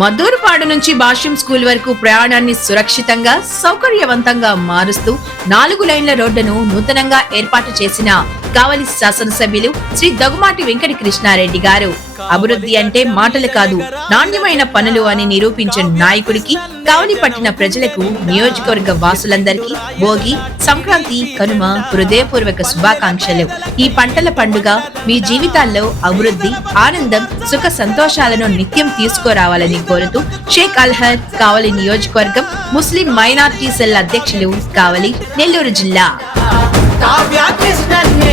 మద్దూరుపాడు నుంచి భాష్యం స్కూల్ వరకు ప్రయాణాన్ని సురక్షితంగా సౌకర్యవంతంగా మారుస్తూ నాలుగు లైన్ల రోడ్డును నూతనంగా ఏర్పాటు చేసిన కావలి శాసనసభ్యులు శ్రీ దగుమాటి వెంకట కృష్ణారెడ్డి గారు. అభివృద్ధి అంటే మాటలు కాదు నాణ్యమైన పనులు అని నిరూపించిన నాయకుడికి కావలి పట్టిన ప్రజలకు నియోజకవర్గ వాసులందరికీ భోగి సంక్రాంతి కనుమ హృదయపూర్వక శుభాకాంక్షలు. ఈ పంటల పండుగ మీ జీవితాల్లో అభివృద్ధి ఆనందం సుఖ సంతోషాలను నిత్యం తీసుకురావాలని కోరుతూ షేక్ అల్హర్ కావలి నియోజకవర్గం ముస్లిం మైనార్టీ సెల్ అధ్యక్షులు కావలి నెల్లూరు జిల్లా. కావ్య కృష్ణన్నే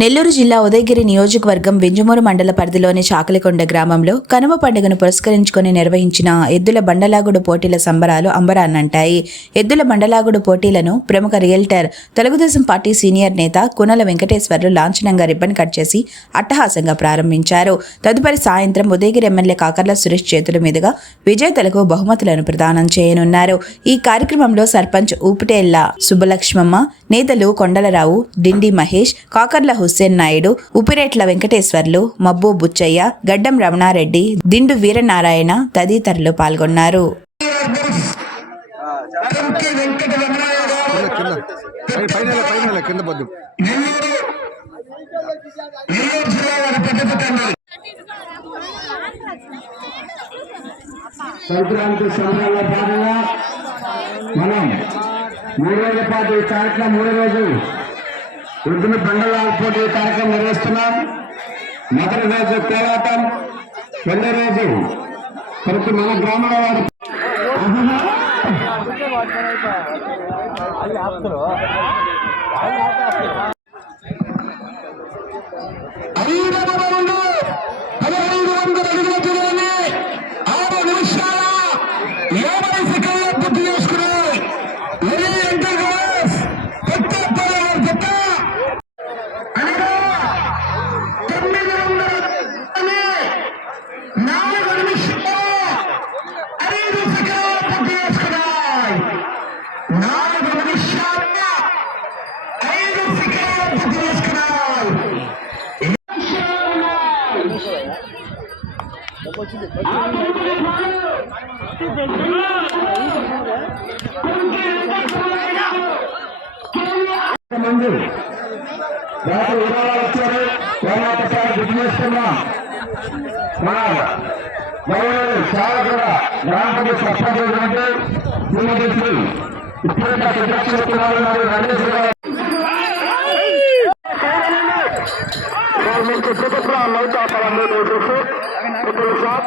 నెల్లూరు జిల్లా ఉదయగిరి నియోజకవర్గం వింజమూరు మండల పరిధిలోని చాకలికొండ గ్రామంలో కనుమ పండుగను పురస్కరించుకొని నిర్వహించిన ఎద్దుల బండలాగుడు పోటీల సంబరాలు అంబరాన్నంటాయి. ఎద్దుల బండలాగుడు పోటీలను ప్రముఖ రియల్టర్ తెలుగుదేశం పార్టీ సీనియర్ నేత కునల వెంకటేశ్వర్లు లాంఛనంగా రిబ్బన్ కట్ చేసి అట్టహాసంగా ప్రారంభించారు. తదుపరి సాయంత్రం ఉదయగిరి ఎమ్మెల్యే కాకర్ల సురేష్ చేతుల మీదుగా విజేతలకు బహుమతులను ప్రదానం చేయనున్నారు. ఈ కార్యక్రమంలో సర్పంచ్ ఊపిటేళ్ళ సుబ్బలక్ష్మమ్మ నేతలు కొండలరావు డిండి మహేష్ కాకర్ల హుస్సేన్ నాయుడు ఉపిరేట్ల వెంకటేశ్వర్లు మబ్బు బుచ్చయ్య గడ్డం రమణారెడ్డి దిండు వీరనారాయణ తదితరులు పాల్గొన్నారు. సంక్రాంతి సమయంలో భాగంగా మనం మూడు రోజుల పాటు ఈ కార్యక్రమం మూడు రోజులు వృద్ధుని బండల పోటీ కార్యక్రమం నిర్వహిస్తున్నాం. మొదటి రోజు పోరాటం రెండో రోజు ప్రతి మన గ్రామంలో వారు ఐదు నాలుగు నిమిషాల ఐదు సెకండ్ల పూర్తి మంది వచ్చారు ఒకసారి గుర్తు మన గౌరవ చాలా కూడా గ్రామ సర్పంచ్ శ్రీమతి ఇప్పుడే ప్రదక్షిస్తున్నారు నరేష్ గారు నోటీసు సార్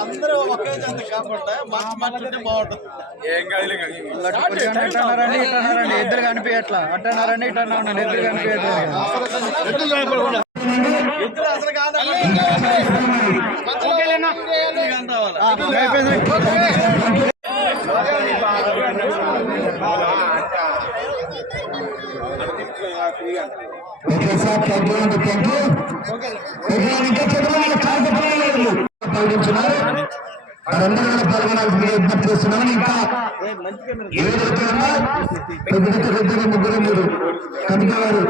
అందరూ ఒకే జంత కాకుండా మంచి మాట్లాడితే బాగుంటుంది. ఇద్దరు కనిపించట్లా. అట్టన్నారండి ఇట్టన్నారండి ఇద్దరు కనిపించట్లేదు. ఇద్దరు అసలు కాదు ఒకేసారి తగ్గినంత పెంచి ఇంకా చదవాలి కార్యక్రమాలు పాల్గొంటున్నారు వారందరూ కూడా పాల్గొనాల్సింది విజ్ఞప్తి చేస్తున్నాను ఇంకా ఏదైతే ఉన్నా ఇద్దరు ముగ్గురు మీరు కమిటీ వారు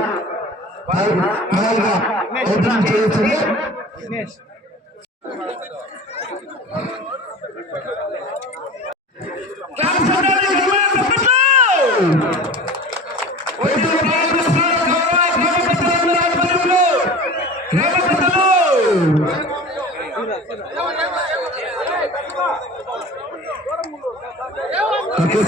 ఓకే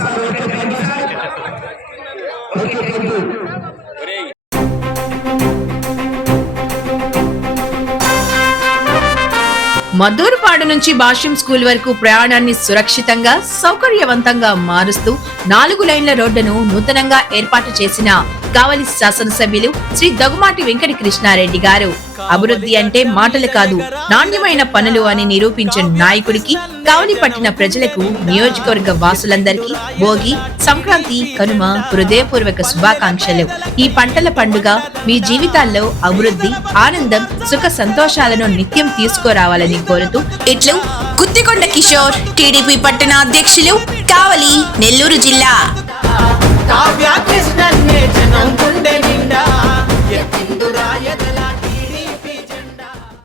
మద్దూరుపాడు నుంచి భాష్యం స్కూల్ వరకు ప్రయాణాన్ని సురక్షితంగా సౌకర్యవంతంగా మారుస్తూ నాలుగు లైన్ల రోడ్డును నూతనంగా ఏర్పాటు చేసిన కావలి శాసనసభ్యులు శ్రీ దగుమాటి వెంకట కృష్ణారెడ్డి గారు. అభివృద్ధి అంటే మాటలు కాదు నాణ్యమైన పనులు అని నిరూపించిన నాయకుడికి కావలి పట్టిన ప్రజలకు నియోజకవర్గ వాసులందరికీ భోగి సంక్రాంతి కనుమ హృదయపూర్వక శుభాకాంక్షలు. ఈ పంటల పండుగ మీ జీవితాల్లో అభివృద్ధి ఆనందం సుఖ సంతోషాలను నిత్యం తీసుకురావాలని కోరుతూ ఇట్లు గుత్తికొండ కిషోర్ టీడీపీ పట్టణ అధ్యక్షులు కావలి నెల్లూరు జిల్లా. కావ్య కృష్ణ